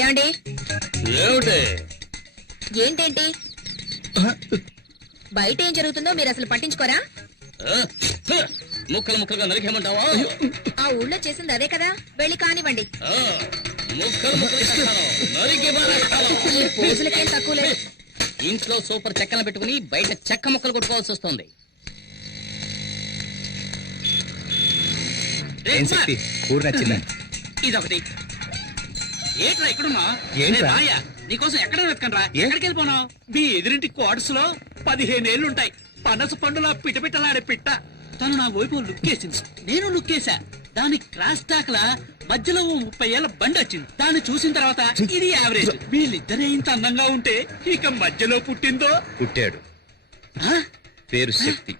ఏమండి? ఏమిటి? ఏంటేంటి బయట ఏం జరుగుతుందో మీరు అసలు పట్టించుకోరా? ముక్కలు ముక్కలుగా నరికేమంటావా? ఆ ఊళ్ళో చేసింది అదే కదా, వెళ్ళి కానివ్వండి. ఈ పోజులకేం తక్కువ లేదు. ఇంట్లో సూపర్ చెక్కలు పెట్టుకుని బయట చెక్క ముక్కలు కొట్టుకోవాల్సి వస్తుంది. ఇదొకటి. ఏంట్రా ఇక్కడున్నా? నీకోసం ఎక్కడ వెతకనరా? ఎక్కడికి వెళ్ళిపోనావు? మీ ఎదురింటి క్వార్టర్స్ లో 15 ఏళ్లుంటాయి. పనస పండులా పిటపిటలాడే పిట్ట. తను నా వైపు లుక్కేసింది, నేను లుక్కేసా. దాని క్రాస్ టాక్ లా మధ్యలో 30 ఏళ్ల బండి వచ్చింది. దాన్ని చూసిన తర్వాత ఇది యావరేజ్. వీళ్ళిద్దరే ఇంత అందంగా ఉంటే ఇక మధ్యలో పుట్టాడు. పేరు శక్తి,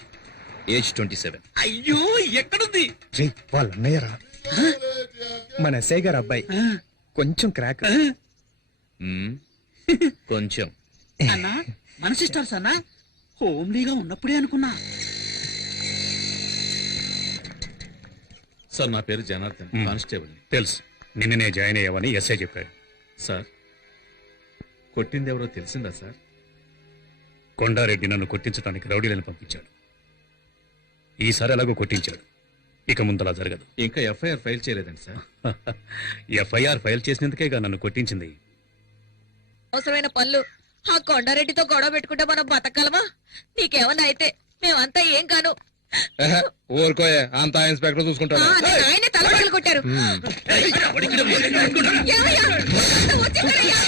ఏజ్ 27. అయ్యో, ఎక్కడుంది? వాళ్ళ అన్నయ్యరా, మన ఎస్ఐ గారు అబ్బాయి. కొంచెం క్రాక్. కొంచెం. అన్నా, మన సిస్టర్స్ అన్నా. హోమ్లీగా ఉన్నప్పుడే అనుకున్నా. సార్, నా పేరు జనార్దన్, కానిస్టేబుల్. తెలుసు, నిన్ననే జాయిన్ అయ్యావని ఎస్ఐ చెప్పాడు. సార్, కొట్టింది ఎవరో తెలిసిందా సార్? కొండారెడ్డి నన్ను కొట్టించడానికి రౌడీలను పంపించాడు. ఈసారి ఎలాగో కొట్టించాడు, ఇక ముందలా జరగదు. ఇంకా ఎఫ్ఐఆర్ ఫైల్ చేయలేదండి సార్? ఎఫ్ఐఆర్ ఫైల్ చేసినందుకేగా నన్ను కొట్టించింది. అవసరమైన పనులు ఆ కొండారెడ్డితో గొడవ పెట్టుకుంటే మనం బతకగలమా? నీకేమన్నా అయితే మేమంతా ఏం కాను. ఊరుకోయే, అంతా ఇన్స్పెక్టర్ చూసుకుంటాడు. ఆయనే తలపగలు కొట్టారు. ఏమయ్యా? వచ్చేసారయ్యా.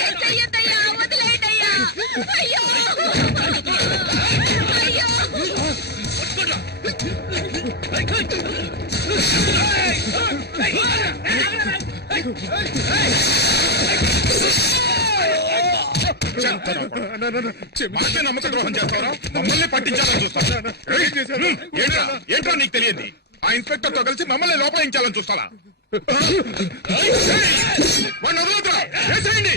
ఏం చెయ్యొద్దయ్యా, వదిలేయండయ్యా. అయ్యో, అయ్యో. నమ్మక ద్రోహం చేస్తారా? మమ్మల్ని పట్టించాలని చూస్తారా? ఏంట్రా నీకు తెలియదు? ఆ ఇన్స్పెక్టర్ తో కలిసి మమ్మల్ని లోపలించాలని చూస్తారా? వాడిని వదలొద్దురా, వేసేయండి.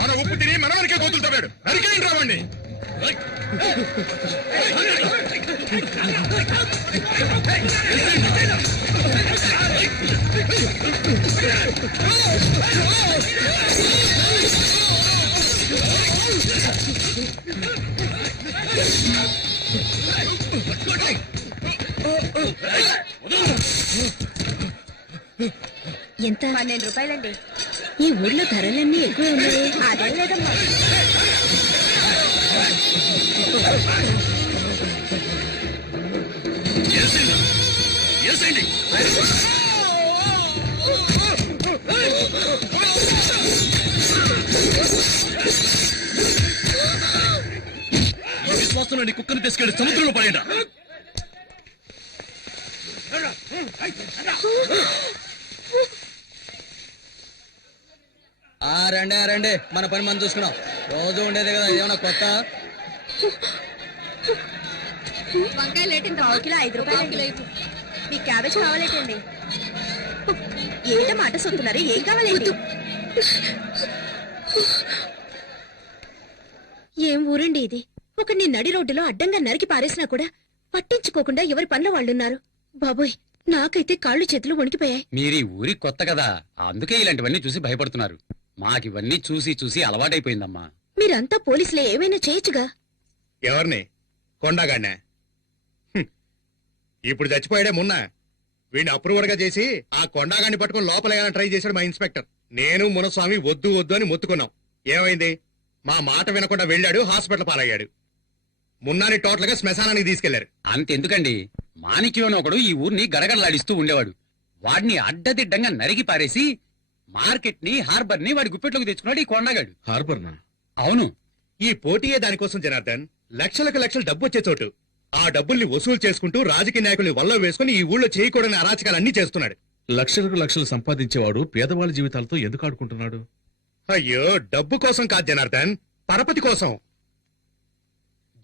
మన ఉప్పు తిని మన వరకే గోతులు తవ్వాడు, నరికేయండి రావండి. ఎంత? 12 రూపాయలండి. ఈ ఊర్లో ధరలన్నీ ఎక్కువ ఉన్నాయి. అదే లేదమ్మా. ఈ విశ్వాసంలో నీ కుక్కను తీసుకెళ్లి సముద్రంలో పడేయండి. రండి, మన పని మనం చూసుకున్నాం. రోజు ఉండేది కదా, ఏమన్నా కొత్త? వంకాయలు ఏంటండి? 1 కిలో 5 రూపాయలు. మీ క్యాబేజ్ కావాలేటండి? ఏట మాట సొత్తున్నారు, ఏం కావాలండి? ఏం ఊరండి ఇది? ఒకడిని నడి రోడ్డులో అడ్డంగా నరికి పారేసినా కూడా పట్టించుకోకుండా ఎవరి పనుల వాళ్ళున్నారు. బాబోయ్, నాకైతే కాళ్ళు చేతులు వణికిపోయాయి. మీరు ఈ ఊరికి కొత్త కదా, అందుకే ఇలాంటివన్నీ చూసి భయపడుతున్నారు. మాకివన్నీ చూసి చూసి అలవాటైపోయిందమ్మా. మీరంతా పోలీసులే, ఏమైనా చేయొచ్చుగా. ఎవరిని? కొండగాడినా? ఇప్పుడు చచ్చిపోయాడే మొన్న. వీడిని అప్రూవర్ గా చేసి ఆ కొండగాడిని పట్టుకుని లోపలేయాలని ట్రై చేశాడు మా ఇన్స్పెక్టర్. నేను మునస్వామి వద్దు వద్దు అని మొత్తుకున్నాం. ఏమైంది? మా మాట వినకుండా వెళ్ళాడు, హాస్పిటల్ పాలయ్యాడు. మున్నాని టోటల్ గా శ్మశానానికి తీసుకెళ్లారు. అంతెందుకండి, మాణిక్యం ఒకడు ఈ ఊరిని గడగడలాడిస్తూ ఉండేవాడు. వాడిని అడ్డదిడ్డంగా నరికి పారేసి మార్కెట్ ని, హార్బర్ ని వాడి గుప్పెట్లోకి తెచ్చుకున్నాడు ఈ కొండగాడు. హార్బర్ నా? అవును. ఈ పోటీయే దానికోసం జనార్దన్. లక్షలకు లక్షలు డబ్బు వచ్చే చోటు. ఆ డబ్బుల్ని వసూలు చేసుకుంటూ రాజకీయ నాయకుల్ని వల్ల వేసుకుని ఈ ఊళ్ళో చేయకూడని అరాచకాలన్నీ చేస్తున్నాడు. లక్షలకు లక్షలు సంపాదించేవాడు పేదవాళ్ళ జీవితాలతో ఎందుకు ఆడుకుంటున్నాడు? అయ్యో, డబ్బు కోసం కాదు జనార్దన్, పరపతి కోసం.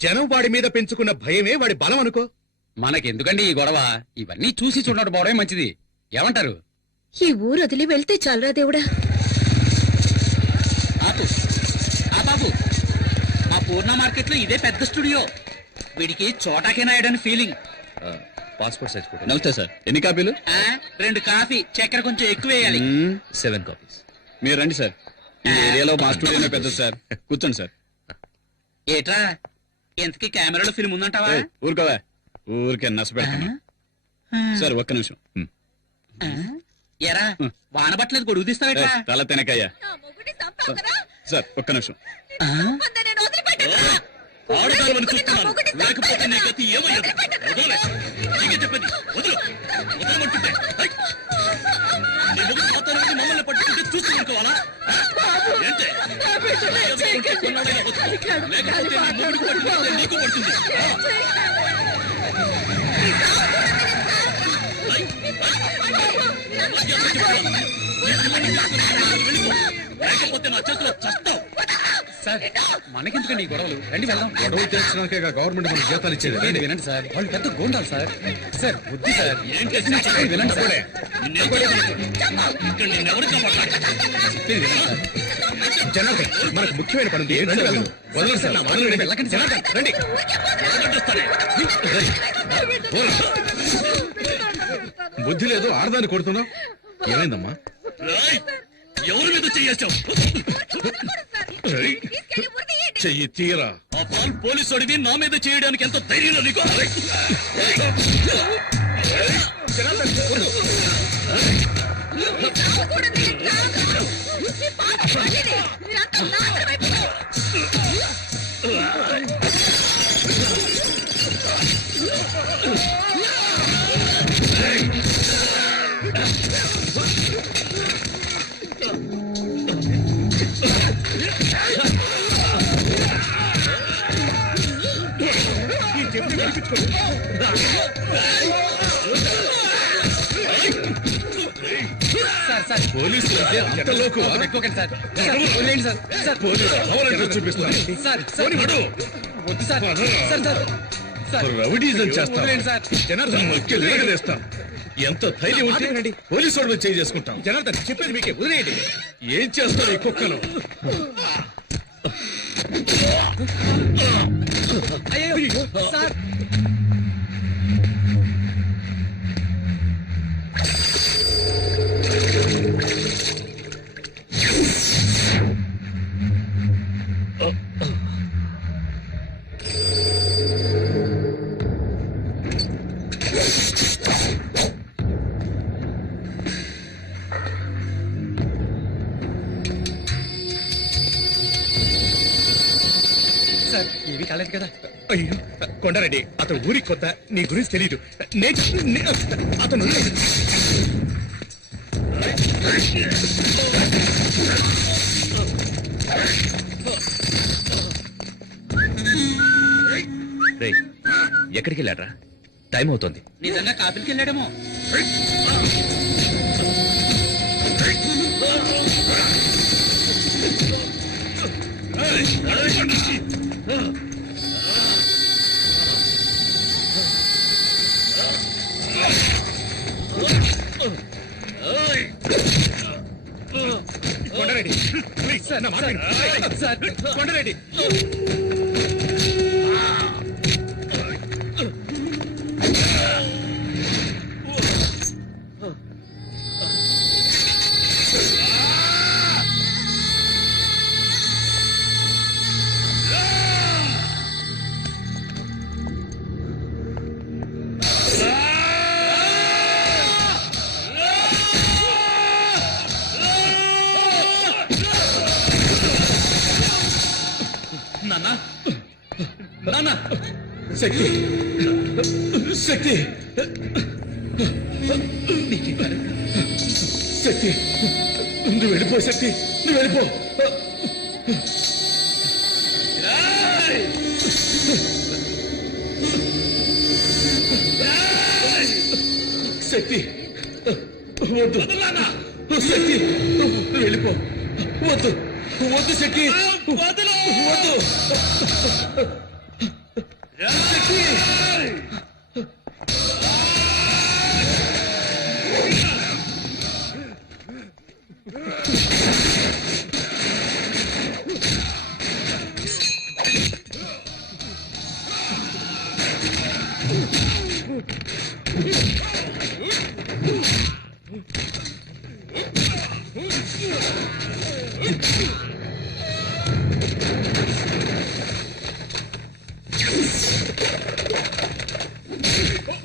జనం వాడి మీద పెంచుకున్న భయమే వాడి బలం అనుకో. మనకెందుకండి ఈ గొడవ? ఇవన్నీ చూసి చూడడం పోవడమే మంచిది. ఏమంటారు? ఈ ఊరు వదిలి వెళ్తే చాలరా దేవుడా. ఆపు, ఆ బాబు, మా పూర్ణ మార్కెట్ లో ఇదే పెద్ద స్టూడియో. వీడికి Chota K నాయడని feeling. Passport size photo. నమస్తే సార్, ఎన్ని కాపీలు? 2 కాఫీ, చక్కెర కొంచెం ఎక్కువ వేయాలి. 7 కాపీస్. మీరు రండి సార్, ఈ ఏరియాలో మా స్టూడియోనే పెద్దది సార్. కూర్చోండి సార్. ఏట్రా ఎంతకి కెమెరాలో ఫిల్మ్ ఉందంటావా? ఊరుకోవా, ఊరికే నచ్చ పెడతాను. సార్ ఒక్క నిమిషం. ఎరా వాన పట్టలేదు, గొడుగు తీస్తావేట్రా? తల తినకయ్యా. సార్ ఒక్క నిమిషం. ఆడదామని చూస్తున్నాను, లేకపోతే నీ గతి ఏమయ్యదు. వదలలే, నీకే చెప్పేది, వదలు, వదలమంటుంటే. హై! నీ మొగుడు మాత్రం మమ్మల్ని పట్టుకుంటే చూస్తూ అనుకోవాలా? ఏంటే కొన్నాడైనా వద్దు. లేకపోతే నీ మొగుడు పట్టుకుంటే నీకు పడుతుంది. హై! మధ్యాహ్నం చెప్తున్నాను. నీ మొగుడిని తీసుకుని వెళ్ళిపో. లేకపోతే నా చేతిలో చస్తావు. సార్ మనకెందుకండి ఈ గొడవలు? రండి వెళ్దాం. గొడవ చేసినాకే గవర్నమెంట్ మనకు జీతాలు ఇచ్చేది. వినండి, వినండి సార్, వాళ్ళు పెద్ద గోండాలు సార్. సార్ వద్దు సార్. ఏం చేసినా చెప్పండి. వినండి సార్. ఇక్కడ నిన్నెవరు కాపాడాలి? చెప్పేది వినండి సార్. జనార్దన్, మనకు ముఖ్యమైన పని ఉంది. రండి వెళ్దాం. వదలండి సార్, నా మాట వినండి. వెళ్ళకండి సార్. జనార్దన్, రండి. వదలగొట్టేస్తానే. బుద్ధి లేదు, ఆడదాన్ని కొడుతున్నావు. ఏమైందమ్మా? రాయ్, ఎవరి మీద చేయేశావు? చెయ్యి తీరా. ఆ పాల్ పోలీసు అడిగి నా మీద చేయడానికి ఎంత ధైర్యం నీకు? సార్ సార్ పోలీసులు అంటే అంత లోకు. పెట్టుకోకండి సార్. సార్, వదిలేయండి సార్. సార్ పోలీసు ఎవరైనా చూపిస్తాను. సార్ సార్ వద్దు sir. Sir sir sir rowdyism చేస్తాం. వదిలేయండి సార్. జనార్దన్ నొక్కి లేగదేస్తాం. ఎంత ధైర్యం ఉంటే పోలీసు వాడు మీద చేయి చేసుకుంటాం. జనార్దన్, చెప్పేది మీకే, వదిలేయండి. ఏం చేస్తాడు ఈ కుక్కను? అయ్యో సార్. సార్ ఏమీ కాలేదు కదా? అయ్యో కొండారెడ్డి, అతను ఊరికి కొత్త, నీ గురించి తెలియదు. అతను ఎక్కడికి వెళ్ళాడ్రా? టైం అవుతోంది. నిజంగా కాఫీకి వెళ్ళాడేమో. కొండారెడ్డి, ప్లీజ్ సార్, నా మాట విను. సార్, కొండారెడ్డి. నాన్న, నాన్న, శక్తి, శక్తి, శక్తి, నువ్వు వెళ్ళిపో. శక్తి, నువ్వు వెళ్ళిపో. శక్తి, వద్దు. శక్తి, నువ్వు వెళ్ళిపో. వద్దు, వద్దు శక్తి, వద్దు. శక్తి,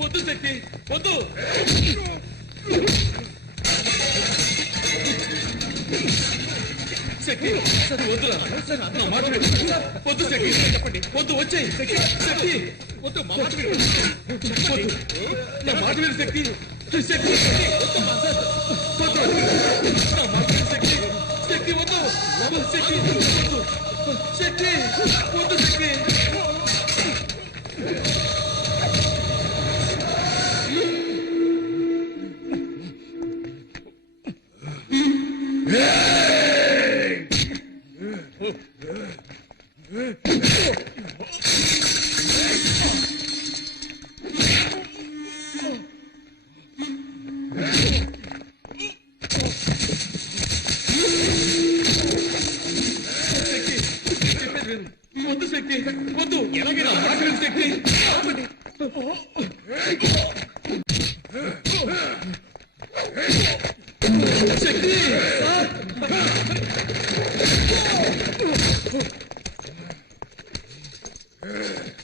వద్దు శక్తి వద్దు. శక్తి వద్దురా, నా మాట విను. వద్దు శక్తి, చెప్పండి వద్దు, వచ్చేయి శక్తి. శక్తి వద్దు, మా మాట విను. వద్దు, నా మాట విను శక్తి. శక్తి వద్దు, నా మాట విను శక్తి. శక్తి వద్దు, శక్తి వద్దు, శక్తి వద్దు శక్తి. వద్దు శక్తి వద్దు, ఎలాగైనా మాట విను శక్తి.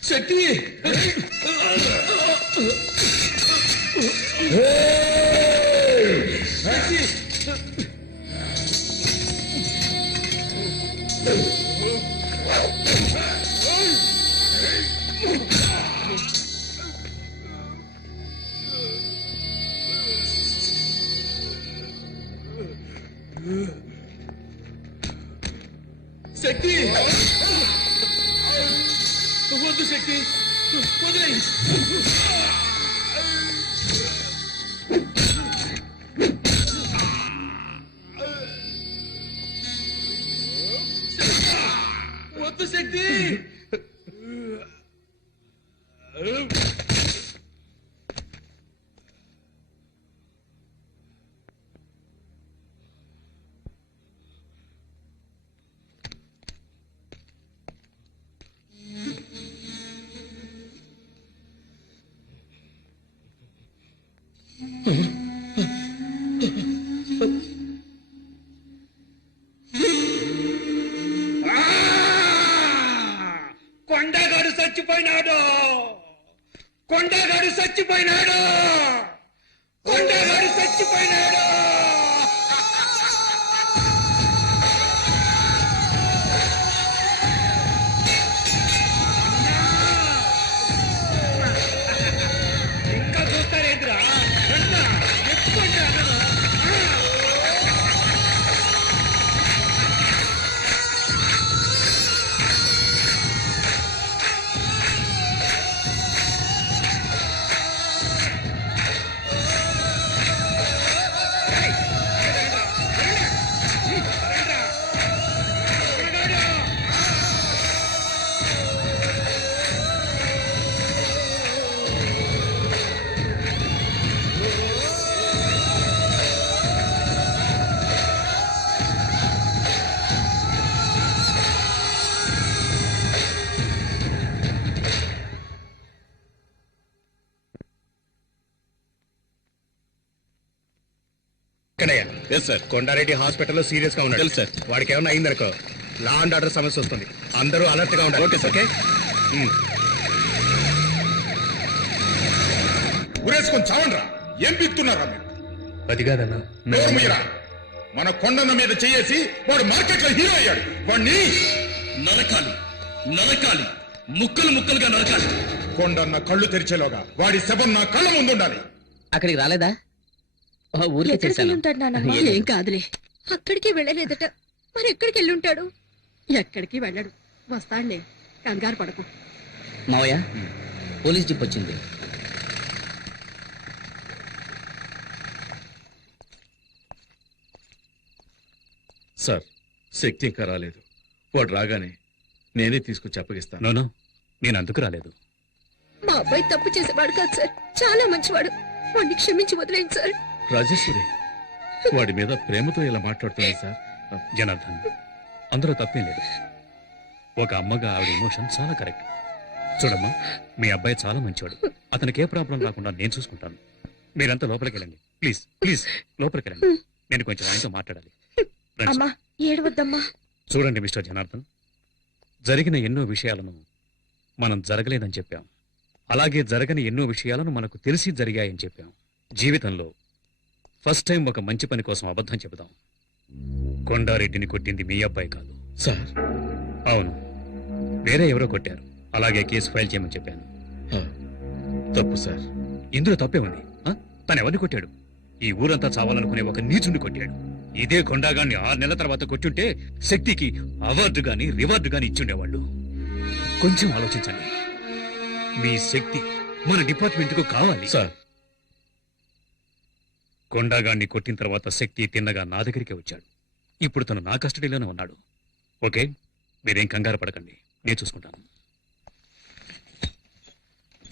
శక్తి శక్తి శక్తి వద్దు శక్తి, వదిలేయి. వద్దు శక్తి. కొండగాడు చచ్చిపోయినాడు, కొండగాడు చచ్చిపోయినాడు, కొండగాడు చచ్చిపోయినాడు. ఇంకా చూస్తారేంద్రా, ఎత్తుకుంటా. Yes sir. కొండారెడ్డి హాస్పిటల్లో సీరియస్ గా ఉన్నాడు తెలుసు సార్. వాడికి ఏమైనా అయిందనుకో లా అండ్ ఆర్డర్ సమస్య వస్తుంది. అందరూ అలర్ట్ గా ఉండాలి. Okay sir. ఓకే ఉరేసుకొని చావండ్రా. ఏం పిక్తున్నారా మీరు? అది కాదన్నా, నోరు మీరా. మన కొండన్న మీద చేసి వాడు మార్కెట్ లో హీరో అయ్యాడు. వాడిని నరకాలి, నరకాలి, ముక్కలు ముక్కలుగా నరకాలి. కొండన్న కళ్ళు తెరిచేలోగా వాడి శవం నా కళ్ళ ముందు ఉండాలి. అక్కడికి రాలేదా? ఊరికి ఎక్కడికి చేశాను. వెళ్ళుంటాడు నాన్నమ్మ? ఏం కాదులే, అక్కడికి వెళ్ళలేదట. మరి ఎక్కడికి వెళ్ళుంటాడు? ఎక్కడికి వెళ్ళడు, వస్తాడులే, కంగారు పడకు. మావయ్య, పోలీస్ జీప్ వచ్చింది. సార్, శక్తి ఇంకా రాలేదు. వాడు రాగానే నేనే తీసుకొచ్చి అప్పగిస్తాను. నోనో, నేను అందుకు రాలేదు. మా అబ్బాయి తప్పు చేసేవాడు కాదు సార్, చాలా మంచివాడు. వాడిని క్షమించి వదిలేండి సార్. రాజేశ్వరి వాడి మీద ప్రేమతో ఇలా మాట్లాడుతుంది సార్. జనార్దన్, అందులో తప్పేం లేదు. ఒక అమ్మగా ఆవిడ ఎమోషన్ చాలా కరెక్ట్. చూడమ్మా, మీ అబ్బాయి చాలా మంచివాడు. అతనికి ఏ ప్రాబ్లం రాకుండా నేను చూసుకుంటాను. మీరంతా లోపలికి వెళ్ళండి, ప్లీజ్ ప్లీజ్, లోపలికి వెళ్ళండి. నేను కొంచెం ఆయనతో మాట్లాడాలి. అమ్మా ఏడవద్దమ్మా. చూడండి మిస్టర్ జనార్దన్, జరిగిన ఎన్నో విషయాలను మనం జరగలేదని చెప్పాం. అలాగే జరగని ఎన్నో విషయాలను మనకు తెలిసి జరిగాయని చెప్పాం. జీవితంలో ఫస్ట్ టైం ఒక మంచి పని కోసం అబద్ధం చెబుదాం. కొండారెడ్డిని కొట్టింది మీ అబ్బాయి కాదు. సార్ అవును, వేరే ఎవరో కొట్టారు. అలాగే కేసు ఫైల్ చేయమని చెప్పాను. తప్పు సార్. ఇందులో తప్పే ఉంది. తను ఎవరిని కొట్టాడు? ఈ ఊరంతా చావాలనుకునే ఒక నీచుని కొట్టాడు. ఇదే కొండాగాన్ని 6 నెలల తర్వాత కొట్టుంటే శక్తికి అవార్డు గాని రివార్డు గాని ఇచ్చుండేవాళ్ళు. కొంచెం ఆలోచించండి. మీ శక్తి మన డిపార్ట్మెంట్ కు కావాలి. సార్ కొండాగాన్ని కొట్టిన తర్వాత శక్తి తిన్నగా నా దగ్గరికి వచ్చాడు. ఇప్పుడు తను నా కస్టడీలోనే ఉన్నాడు. ఓకే, మీరేం కంగారు పడకండి, నేను చూసుకుంటాను.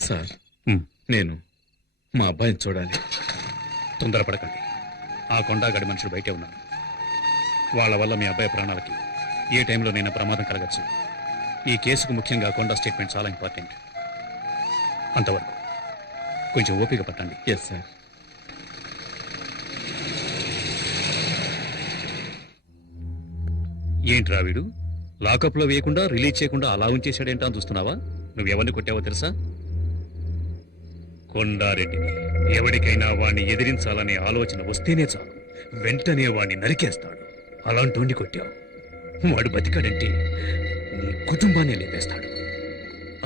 సార్ ఉమ్. నేను మా అబ్బాయిని చూడాలి. తొందరపడకండి. ఆ కొండాగడి మనుషులు బయటే ఉన్నారు. వాళ్ళ వల్ల మీ అబ్బాయి ప్రాణాలకి ఏ టైంలో నేను ప్రమాదం కలగచ్చు. ఈ కేసుకు ముఖ్యంగా కొండా స్టేట్మెంట్ చాలా ఇంపార్టెంట్. అంతవరకు కొంచెం ఓపిక పట్టండి. Yes sir. ఏంట్రా వీడు లాకప్ లో వేయకుండా రిలీజ్ చేయకుండా అలా ఉంచేశాడేంటా అని చూస్తున్నావా? నువ్వెవరిని కొట్టావో తెలుసా? కొండారెడ్డిని. ఎవరికైనా వాణ్ణి ఎదిరించాలనే ఆలోచన వస్తేనే చాలు, వెంటనే వాణ్ణి నరికేస్తాడు. అలాంటి కొట్టావు, వాడు బతికాడంటే నీ కుటుంబాన్ని లేపేస్తాడు.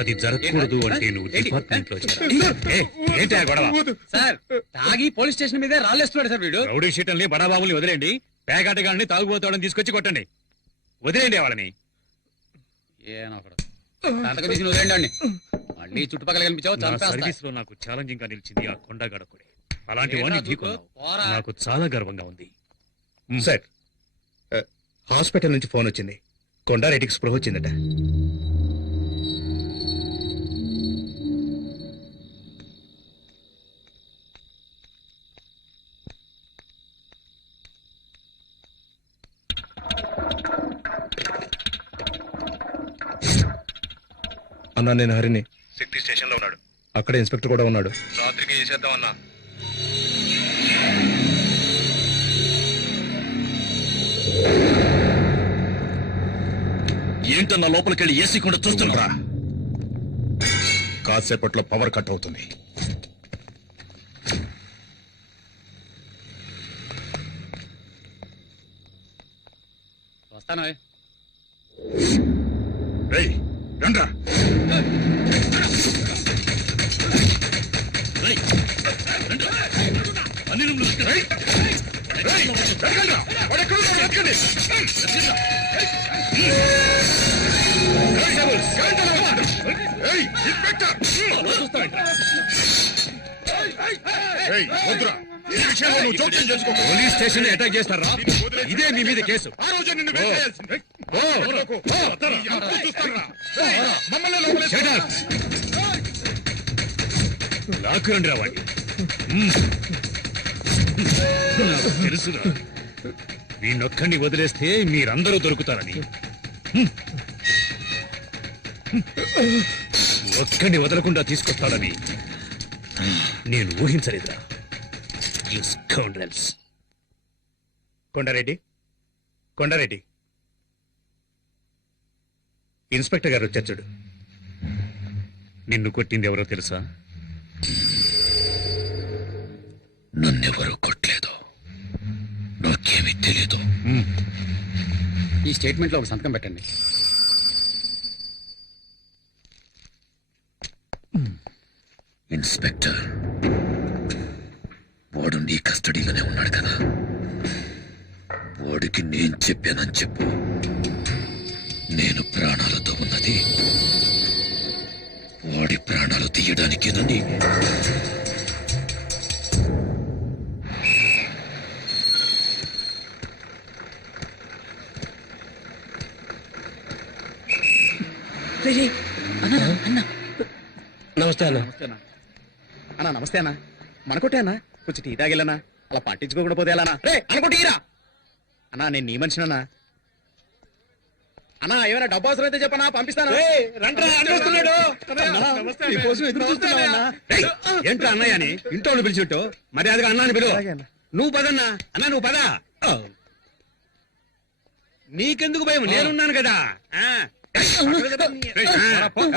అది జరగకూడదు అంటే నువ్వు డిపార్ట్మెంట్ లో ఏంటి గొడవ? సార్ తాగి పోలీస్ స్టేషన్ మీదే రాళ్ళేస్తున్నాడు సార్ వీడు. రౌడీ షీటల్ని బడాబాబుల్ని వదిలేండి. పేకాటగాళ్ళని తాగుబోతాడని తీసుకొచ్చి కొట్టండి. వదిలేండి వాళ్ళని. సంతకం తీసి వదిలేండి వాడిని. మళ్ళీ చుట్టుపక్కల కనిపించావు సర్వీస్ లో నాకు ఛాలెంజింగ్ గా నిలిచింది ఆ కొండగడకుడే. అలాంటి వాడిని ఢీకొన్నావు. నాకు చాలా గర్వంగా ఉంది. సార్, హాస్పిటల్ నుంచి ఫోన్ వచ్చింది. కొండారెడ్డికి స్పృహ వచ్చిందట. అన్నా, నేను హరిని. శక్తి స్టేషన్ లో ఉన్నాడు. అక్కడ ఇన్స్పెక్టర్ కూడా ఉన్నాడు. రాత్రికి చేసేద్దాం అన్నా. ఏంటన్నా లోపలికెళ్ళి ఏసీ కూడా చూస్తున్నా? కాసేపట్లో పవర్ కట్ అవుతుంది. వస్తాను. రేయ్, రండ్రా. అన్ని రూమ్లు రేయ్, రేయ్, వెతకండ్రా. వాడు ఎక్కడున్నాడో వెతకండి. రేయ్, ఇన్స్పెక్టర్. రేయ్, వద్దురా. ఈ విషయంలో నువ్వు జోక్యం చేసుకో. పోలీస్ స్టేషన్ అటాక్ చేస్తారా? ఇదే మీ మీద కేసు. ఆ రోజే నిన్ను వేసేయాల్సింది. ఈ అంతం చూస్తానురా. రేయ్, మమ్మల్ని లోపలేస్తారా? లాక్కురండి రా వాడిని. నాకు తెలుసురా, వీణొక్కడిని వదిలేస్తే మీరందరూ దొరుకుతారని. ఒక్కడిని వదలకుండా తీసుకొస్తాడని నేను ఊహించలేదురా. You scoundrels. Kondareddy, Kondareddy, inspector గారు వచ్చారు చూడు. నిన్ను కొట్టింది ఎవరో తెలుసా? నన్నెవరూ కొట్టలేదు, నాకేమీ తెలీదు. ఈ స్టేట్మెంట్ లో ఒక సంతకం పెట్టండి. ఇన్స్పెక్టర్, వాడు నీ కస్టడీలోనే ఉన్నాడు కదా, వాడికి నేను చెప్పానని చెప్పు. నేను ప్రాణాలతో ఉన్నది వాడి ప్రాణాలు తీయడానికేనని. నమస్తే అన్న. అన్నా నమస్తే అన్న. మనకొట్టే అన్న, కొంచెం టీ తాగిల్లనా? అలా పట్టించుకోకుండా పోతే ఎలా రే అనుకుంటీరా అన్నా? నేను నీ మనిషినన్నా. అన్నా ఏమైనా డబ్బు అవసరం అయితే చెప్పనా, పంపిస్తాను. ఏంట్రా అన్నయ్య అని ఇంట్లో పిలిచిట్టు మరి అదిగా అన్నాన్ని పిలువ. నువ్వు పదన్నా. అన్నా నువ్వు పద. నీకెందుకు భయం నేనున్నాను కదా ఆ.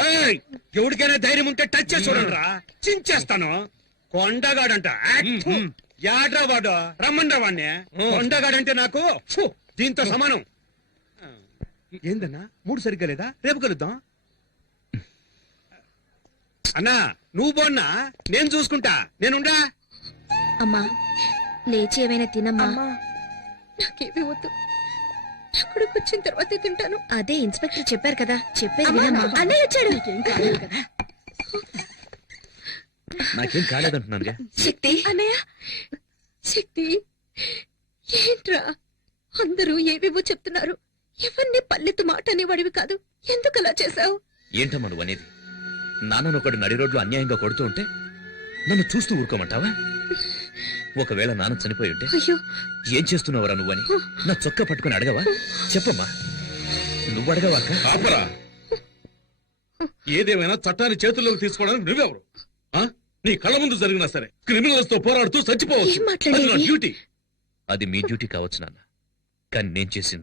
ఏయ్, ఎవరికైనా ధైర్యం ఉంటే టచ్ చేసి చూడండి రా చించేస్తాను కొండగాడంట యాడ్రా వాడు రమ్మండ్రా వాడిని కొండగాడంటే నాకు ఫు, దీంతో సమానం ఏందన్నా మూడు సరిగ్గా లేదా రేపు కలుద్దాం అన్నా నువ్వు పోన్నా నేను చూసుకుంటా నేనుండా అమ్మా లేచి ఏమైనా తినమ్మా నాకేమీ వద్దు నా కొడుకు వచ్చిన తర్వాతే తింటాను. అదే ఇన్స్పెక్టర్ చెప్పారు కదా, చెప్పేది వినమ్మా. అన్నయ్య వచ్చాడు. నాకేం కాలేదంటున్నానుగా శక్తి అన్నయ్య, శక్తి ఏంట్రా అందరూ ఏవేవో చెప్తున్నారు. ఎవరిని పల్లెత్తు మాట అనేవాడివి కాదు, ఎందుకు అలా చేశావు? ఏంటమ్మా నువ్వు అనేది నాన్ననొకడు నడి రోడ్లు అన్యాయంగా కొడుతూ ఉంటే నన్ను చూస్తూ ఊరుకోమంటావా? ఒకవేళ నాన్న చనిపోయి ఉంటే అయ్యో ఏం చేస్తున్నావురా నువ్వని నా చొక్కా పట్టుకుని అడగవా? చెప్పమ్మా నువ్వు అడగవా అక్క? ఆపరా ఏదేమైనా చట్టాన్ని చేతుల్లోకి తీసుకోవడానికి నువ్వెవరు? నీ కళ్ళ ముందు జరిగినా సరే క్రిమినల్స్ తో పోరాడుతూ చచ్చిపోవచ్చు. ఏం మాట్లాడేది? అది నా డ్యూటీ. అది మీ డ్యూటీ కావచ్చు నాన్న, కానీ నేను చేసింది